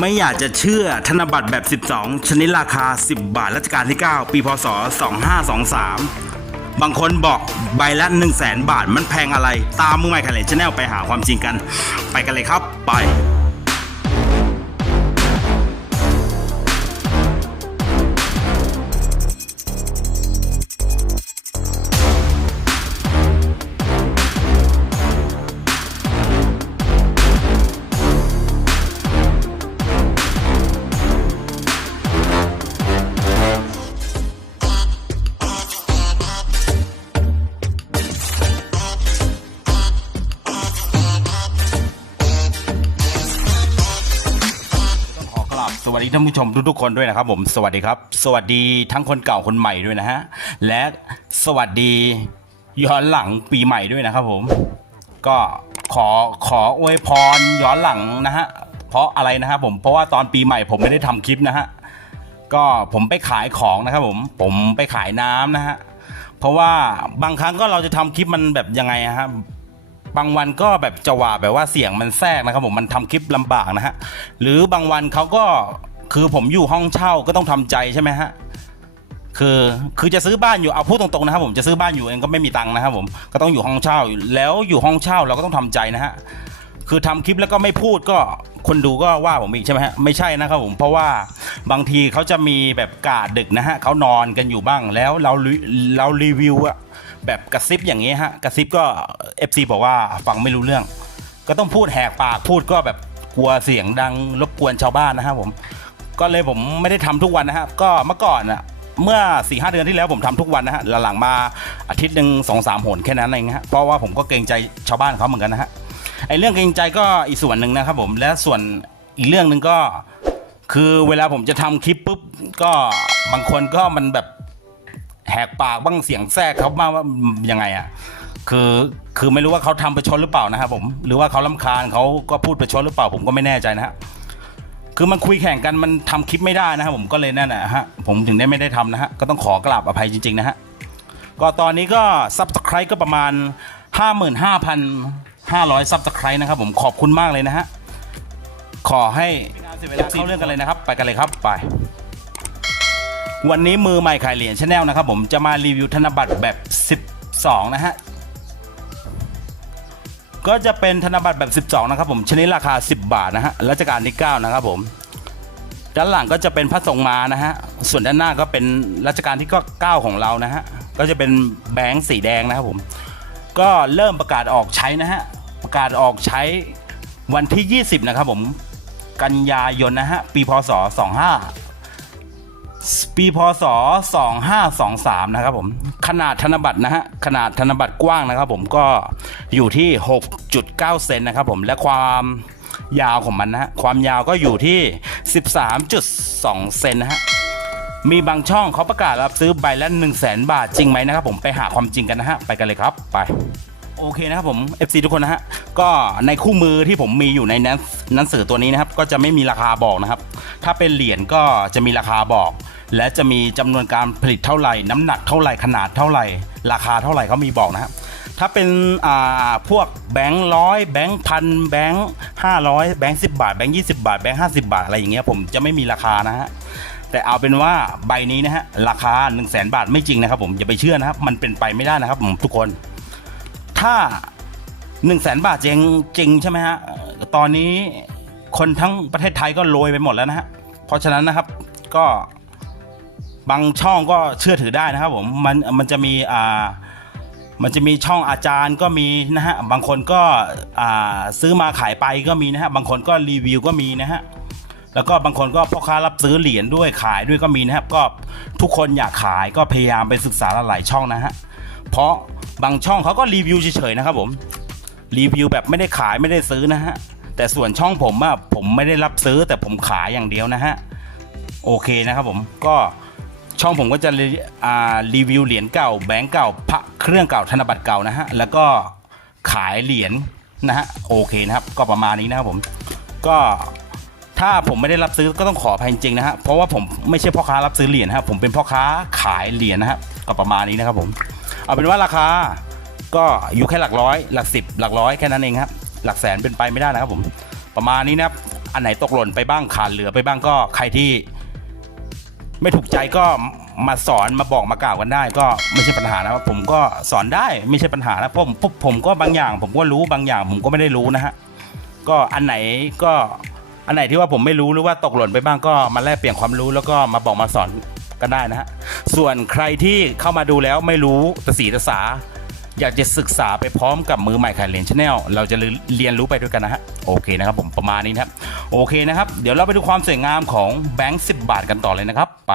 ไม่อยากจะเชื่อธนบัตรแบบ 12 ชนิดราคา 10 บาทรัชกาลที่ 9 ปีพศ 2523 บางคนบอกใบละ1 0 0 0 0แบาทมันแพงอะไร ตามมือใหม่คันเลยชาแนลไปหาความจริงกัน ไปกันเลยครับไป สวัสดีท่านผู้ชมทุกๆคนด้วยนะครับผมสวัสดีครับ สวัสดีทั้งคนเก่าคนใหม่ด้วยนะฮะและสวัสดีย้อนหลังปีใหม่ด้วยนะครับผม ก็ขอขออวยพรย้อนหลังนะฮะเพราะอะไรนะครับผมเพราะว่าตอนปีใหม่ผมไม่ได้ทำคลิปนะฮะก็ผมไปขายของนะครับผมผมไปขายน้ำนะฮะเพราะว่าบางครั้งก็เราจะทำคลิปมันแบบยังไงอะครั บางวันก็แบบจะว่าแบบว่าเสียงมันแทรกนะครับผมมันทำคลิปลำบากนะฮะหรือบางวันเขาก็คือผมอยู่ห้องเช่าก็ต้องทำใจใช่ไหมฮะคือคือจะซื้อบ้านอยู่เอาพูดตรงๆนะครับผมจะซื้อบ้านอยู่เองก็ไม่มีตังค์นะครับผมก็ต้องอยู่ห้องเช่าแล้วอยู่ห้องเช่าเราก็ต้องทำใจนะฮะคือทำคลิปแล้วก็ไม่พูดก็คนดูก็ว่าผมอีกใช่ไหมฮะไม่ใช่นะครับผมเพราะว่าบางทีเขาจะมีแบบกาดดึกนะฮะเขานอนกันอยู่บ้างแล้วเราเรารีวิวอะ แบบกระซิบอย่างนี้ฮะกระซิบก็ FC บอกว่าฟังไม่รู้เรื่อง ก็ต้องพูดแหกปากพูดก็แบบกลัวเสียงดังรบกวนชาวบ้านนะครับผมก็เลยผมไม่ได้ทำทุกวันนะฮะก็เมื่อก่อนอะเมื่อ4ีหเดือนที่แล้วผมทำทุกวันนะฮะหลังๆมาอาทิตย์หนึ่งสองสามหนแค่นั้นเองฮะเพราะว่าผมก็เกรงใจชาวบ้านเขาเหมือนกันนะฮะไอ้เรื่องเกรงใจก็อีกส่วนหนึ่งนะครับผมและส่วนอีกเรื่องหนึ่งก็ คือเวลาผมจะทำคลิปปุ๊บก็บางคนก็มันแบบ แหกปากบ้างเสียงแทรกเขาบ้างว่ายังไงอะคือคือไม่รู้ว่าเขาทำประชดหรือเปล่านะครับผมหรือว่าเขาลำคาญเขาก็พูดประชดหรือเปล่า ผมก็ไม่แน่ใจนะฮะคือมันคุยแข่งกันมันทำคลิปไม่ได้นะครับผมก็เลยนั่นแหละฮะผมถึงได้ไม่ได้ทำนะฮะก็ต้องขอกราบอภัยจริงๆนะฮะก็ตอนนี้ก็ซับสไครต์ก็ประมาณ 55,500ซับสไครต์นะครับผมขอบคุณมากเลยนะฮะขอให้เข้าเรื่องกันเลยนะครับ ไปกันเลยครับไป วันนี้มือใหม่ขายเหรียญชาแนลนะครับผมจะมารีวิวธนบัตรแบบ 12 นะฮะ ก็จะเป็นธนบัตรแบบ 12 นะครับผม ชนิดราคา 10 บาทนะฮะรัชกาลที่ 9 นะครับผม ด้านหลังก็จะเป็นพระทรงมานะฮะ ส่วนด้านหน้าก็เป็นรัชกาลที่ก็9ของเรานะฮะ ก็จะเป็นแบงค์สีแดงนะครับผม ก็เริ่มประกาศออกใช้นะฮะ ประกาศออกใช้วันที่ 20 นะครับผม กันยายนนะฮะ ปีพศ 25 ปีพศ 2523 นะครับผม ขนาดธนบัตรนะฮะ ขนาดธนบัตรกว้างนะครับผมก็อยู่ที่ 6.9 เซนนะครับผม และความยาวของมันนะฮะ ความยาวก็อยู่ที่ 13.2 เซนนะฮะ มีบางช่องเขาประกาศรับซื้อใบละ 1 0 0 0 0แบาทจริงไหมนะครับผมไปหาความจริงกันนะฮะ ไปกันเลยครับ ไปโอเคนะครับผม FC ทุกคนนะฮะ ก็ในคู่มือที่ผมมีอยู่ในนังหนังสือตัวนี้นะครับ ก็จะไม่มีราคาบอกนะครับ ถ้าเป็นเหรียญก็จะมีราคาบอก และจะมีจำนวนการผลิตเท่าไหร่ น้ำหนักเท่าไหร่ขนาดเท่าไหร่ ราคาเท่าไหร่เขามีบอกนะครับถ้าเป็นพวกแบงค์ร้อยแบงค์พันแบงค์ห้าร้อยแบงค์สิบาทแบงค์ยี่สิบาทแบงค์ห้าสิบาทอะไรอย่างเงี้ยผมจะไม่มีราคานะฮะแต่เอาเป็นว่าใบนี้นะฮะราคา 1 0 0 0 0แบาทไม่จริงนะครับผมอย่าไปเชื่อนะครับมันเป็นไปไม่ได้นะครับผมทุกคน ถ้า 1 0 0 0 0แบาทจริงจริงใช่ไหมฮะตอนนี้คนทั้งประเทศไทยก็โรยไปหมดแล้วนะฮะเพราะฉะนั้นนะครับก็ บางช่องก็เชื่อถือได้นะครับผมมันมันจะมีอ่ามันจะมีช่องอาจารย์ก็มีนะฮะบางคนก็อ่าซื้อมาขายไปก็มีนะฮะบางคนก็รีวิวก็มีนะฮะแล้วก็บางคนก็พ่อค้ารับซื้อเหรียญด้วยขายด้วยก็มีนะครับ ก็ทุกคนอยากขายก็พยายามไปศึกษาหลายช่องนะฮะเพราะบางช่องเขาก็รีวิวเฉยๆนะครับผมรีวิวแบบไม่ได้ขายไม่ได้ซื้อนะฮะแต่ส่วนช่องผมอะผมไม่ได้รับซื้อแต่ผมขายอย่างเดียวนะฮะโอเคนะครับผมก็ ช่องผมก็จะรีรีวิวเหรียญเก่าแบงก์เก่าพระเครื่องเก่าธนบัตรเก่านะฮะแล้วก็ขายเหรียญนะฮะโอเคนะครับก็ประมาณนี้นะครับผมก็ถ้าผมไม่ได้รับซื้อก็ต้องขออภัยจริงนะฮะเพราะว่าผมไม่ใช่พ่อค้ารับซื้อเหรียญครับผมเป็นพ่อค้าขายเหรียญนะฮะก็ประมาณนี้นะครับผมเอาเป็นว่าราคาก็อยู่แค่หลักร้อย หลักสิบหลักร้อยแค่นั้นเองครับหลักแสนเป็นไปไม่ได้นะครับผมประมาณนี้นะครับอันไหนตกหล่นไปบ้างขาดเหลือไปบ้างก็ใครที่ ไม่ถูกใจก็มาสอนมาบอกมากล่าวกันได้ ก็ไม่ใช่ปัญหานะผมก็สอนได้ไม่ใช่ปัญหานะผมผมผมก็บางอย่าง ผมก็รู้บางอย่าง ผมก็ไม่ได้รู้นะฮะก็อันไหนก็อันไหนที่ว่าผมไม่รู้หรือว่าตกหล่นไปบ้างก็มาแลกเปลี่ยนความรู้แล้วก็มาบอกมาสอนกันได้นะฮะส่วนใครที่เข้ามาดูแล้วไม่รู้ตะสีตะสา อยากจะศึกษาไปพร้อมกับมือใหม่ขายเหรียญชาแนลเราจะเรียนรู้ไปด้วยกันนะฮะโอเคนะครับผมประมาณนี้นะครับโอเคนะครับ เดี๋ยวเราไปดูความสวยงามของแบงค์สิบาทกันต่อเลยนะครับ ไป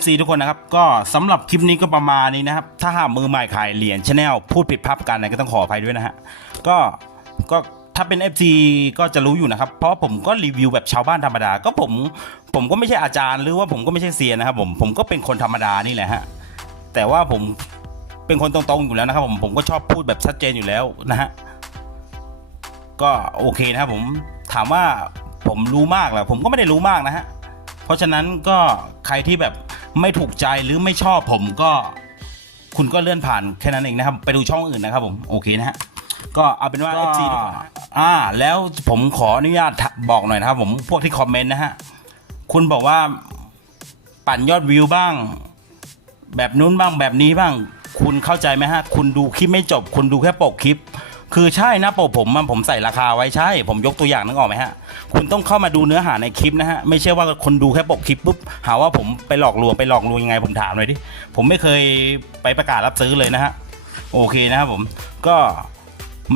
FC ทุกคนนะครับ ก็สำหรับคลิปนี้ก็ประมาณนี้นะครับ ถ้าหากมือใหม่ขายเหรียญชาแนลพูดผิดพลาดประการใดก็ต้องขออภัยด้วยนะฮะก็ก็ถ้าเป็น FC ก็จะรู้อยู่นะครับ เพราะผมก็รีวิวแบบชาวบ้านธรรมดา ก็ผมผมก็ไม่ใช่อาจารย์หรือว่าผมก็ไม่ใช่เซียนนะครับผมผมก็เป็นคนธรรมดานี่แหละฮะแต่ว่าผมเป็นคนตรงๆอยู่แล้วนะครับผมผมก็ชอบพูดแบบชัดเจนอยู่แล้วนะฮะก็โอเคนะครับผมถามว่าผมรู้มากแหละผมก็ไม่ได้รู้มากนะฮะเพราะฉะนั้นก็ใครที่แบบ ไม่ถูกใจหรือไม่ชอบผมก็คุณก็เลื่อนผ่านแค่นั้นเองนะครับ ไปดูช่องอื่นนะครับผมโอเคนะฮะก็เอาเป็นว่า FC ทุกคนอ่า แล้วผมขออนุญาตบอกหน่อยนะครับ ผมพวกที่คอมเมนต์นะฮะคุณบอกว่าปั่นยอดวิวบ้าง แบบนู้นบ้างแบบนี้บ้าง คุณเข้าใจไหมฮะ คุณดูคลิปไม่จบ คุณดูแค่ปกคลิป คือใช่นะโปกผมมันผมใส่ราคาไว้ใช่ ผมยกตัวอย่างนึกออกไหมฮะ คุณต้องเข้ามาดูเนื้อหาในคลิปนะฮะ ไม่ใช่ว่าคนดูแค่ปกคลิปปุ๊บหาว่าผมไปหลอกลวงไปหลอกลวงยังไงผมถามหน่อยดิ ผมไม่เคยไปประกาศรับซื้อเลยนะฮะ โอเคนะครับผม ก็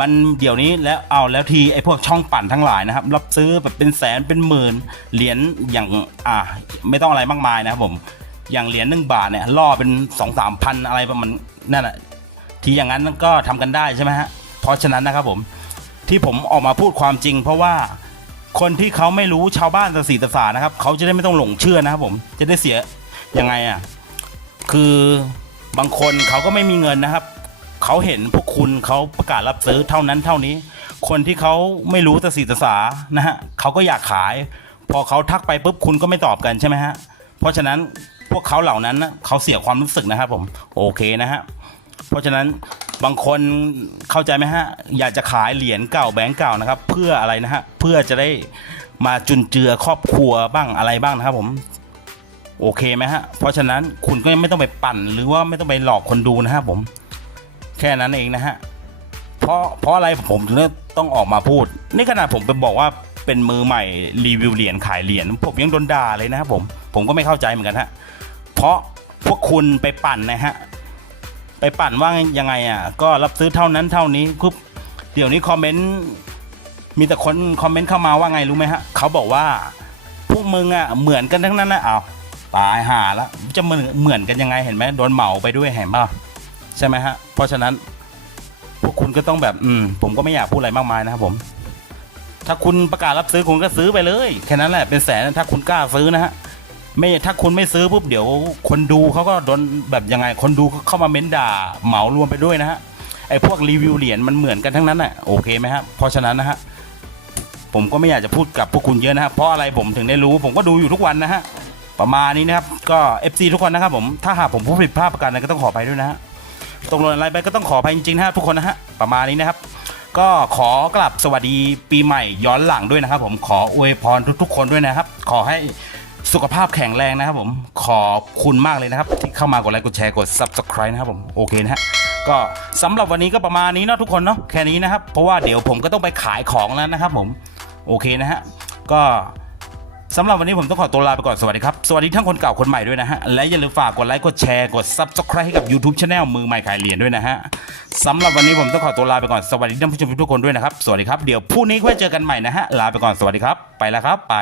มันเดี๋ยวนี้แล้วเอาแล้วทีไอ้พวกช่องปั่นทั้งหลายนะครับ รับซื้อแบบเป็นแสนเป็นหมื่นเหรียญอย่างอ่าไม่ต้องอะไรมากมายนะครับผมอย่างเหรียญหนึ่งบาทเนี่ยล่อเป็นสองสามพันอะไรประมาณนั่นแหละทีอย่างนั้นก็ทำกันได้ใช่ไหมฮะ เพราะฉะนั้นนะครับผมที่ผมออกมาพูดความจริง เพราะว่าคนที่เขาไม่รู้ชาวบ้านตะสีตะสานะครับเขาจะได้ไม่ต้องหลงเชื่อนะครับผมจะได้เสียยังไงอะคือบางคนเขาก็ไม่มีเงินนะครับเขาเห็นพวกคุณเขาประกาศรับซื้อเท่านั้นเท่านี้ คนที่เขาไม่รู้ตะสีตะสานะฮะเขาก็อยากขาย พอเขาทักไปปุ๊บคุณก็ไม่ตอบกันใช่ไหมฮะเพราะฉะนั้นพวกเขาเหล่านั้นนะเขาเสียความรู้สึกนะครับผมโอเคนะฮะ เพราะฉะนั้นบางคนเข้าใจไหมฮะ อยากจะขายเหรียญเก่าแบงก์เก่านะครับ เพื่ออะไรนะฮะ เพื่อจะได้มาจุนเจือครอบครัวบ้างอะไรบ้างนะครับผมโอเคไหมฮะ เพราะฉะนั้นคุณก็ไม่ต้องไปปั่น หรือว่าไม่ต้องไปหลอกคนดูนะครับผม แค่นั้นเองนะฮะ เพราะเพราะอะไรผมถึงต้องออกมาพูด นี่ขนาดผมไปบอกว่าเป็นมือใหม่รีวิวเหรียญขายเหรียญผมยังโดนด่าเลยนะครับผม ผมก็ไม่เข้าใจเหมือนกันฮะ เพราะพวกคุณไปปั่นนะฮะ ไปปั่นว่ายังไงอะก็รับซื้อเท่านั้นเท่านี้คุบเดี๋ยวนี้คอมเมนต์มีแต่คนคอมเมนต์เข้ามาว่าไงรู้ไหมฮะเขาบอกว่า พวกมึงอะเหมือนกันทั้งนั้นนะเอาตายห่าละจะเหมือนเหมือนกันยังไงเห็นไหมโดนเหมาไปด้วยเห็นป่ะใช่ไหมฮะเพราะฉะนั้นพวกคุณก็ต้องแบบอืมผมก็ไม่อยากพูดอะไรมากมายนะครับผม ถ้าคุณประกาศรับซื้อคุณก็ซื้อไปเลย แค่นั้นแหละเป็นแสนถ้าคุณกล้าซื้อนะฮะ ไม่ถ้าคุณไม่ซื้อปุ๊บเดี๋ยว คนดูเขาก็โดนแบบยังไง คนดูเข้ามาเม้นด่าเหมารวมไปด้วยนะฮะไอ้พวกรีวิวเหรียญมันเหมือนกันทั้งนั้นแหละโอเคไหมฮะเพราะฉะนั้นนะฮะผมก็ไม่อยากจะพูดกับพวกคุณเยอะนะครับเพราะอะไรผมถึงได้รู้ ผมก็ดูอยู่ทุกวันนะฮะประมาณนี้นะครับก็ FC ทุกคนนะครับผมถ้าหากผมพูดผิดพลาดประการใดก็ต้องขออภัยด้วยนะฮะตกหล่นอะไรไปก็ต้องขออภัยจริงๆนะฮะทุกคนนะฮะประมาณนี้นะครับ ก็ขอกลับสวัสดีปีใหม่ย้อนหลังด้วยนะครับ ผมขออวยพรทุกๆ คนด้วยนะครับ ขอให้ สุขภาพแข็งแรงนะครับผมขอบคุณมากเลยนะครับ ที่เข้ามากดไลค์กดแชร์กด subscribe นะครับผมโอเคนะฮะก็สำหรับวันนี้ก็ประมาณนี้เนาะทุกคนเนาะแค่นี้นะครับ เพราะว่าเดี๋ยวผมก็ต้องไปขายของแล้วนะครับผมโอเคนะฮะก็สำหรับวันนี้ผมต้องขอตัวลาไปก่อน สวัสดีครับ สวัสดีทั้งคนเก่าคนใหม่ด้วยนะฮะ และอย่าลืมฝากกดไลค์กดแชร์กด Subscribe ให้กับ YouTube Channel มือใหม่ขายเหรียญด้วยนะฮะสำหรับวันนี้ผมต้องขอตัวลาไปก่อน สวัสดีท่านผู้ชมทุกคนด้วยนะครับ สวัสดีครับ เดี๋ยวพรุ่งนี้ค่อยเจอกันใหม่นะฮะ ลาไปก่อน สวัสดีครับ ไปแล้วครับ ไป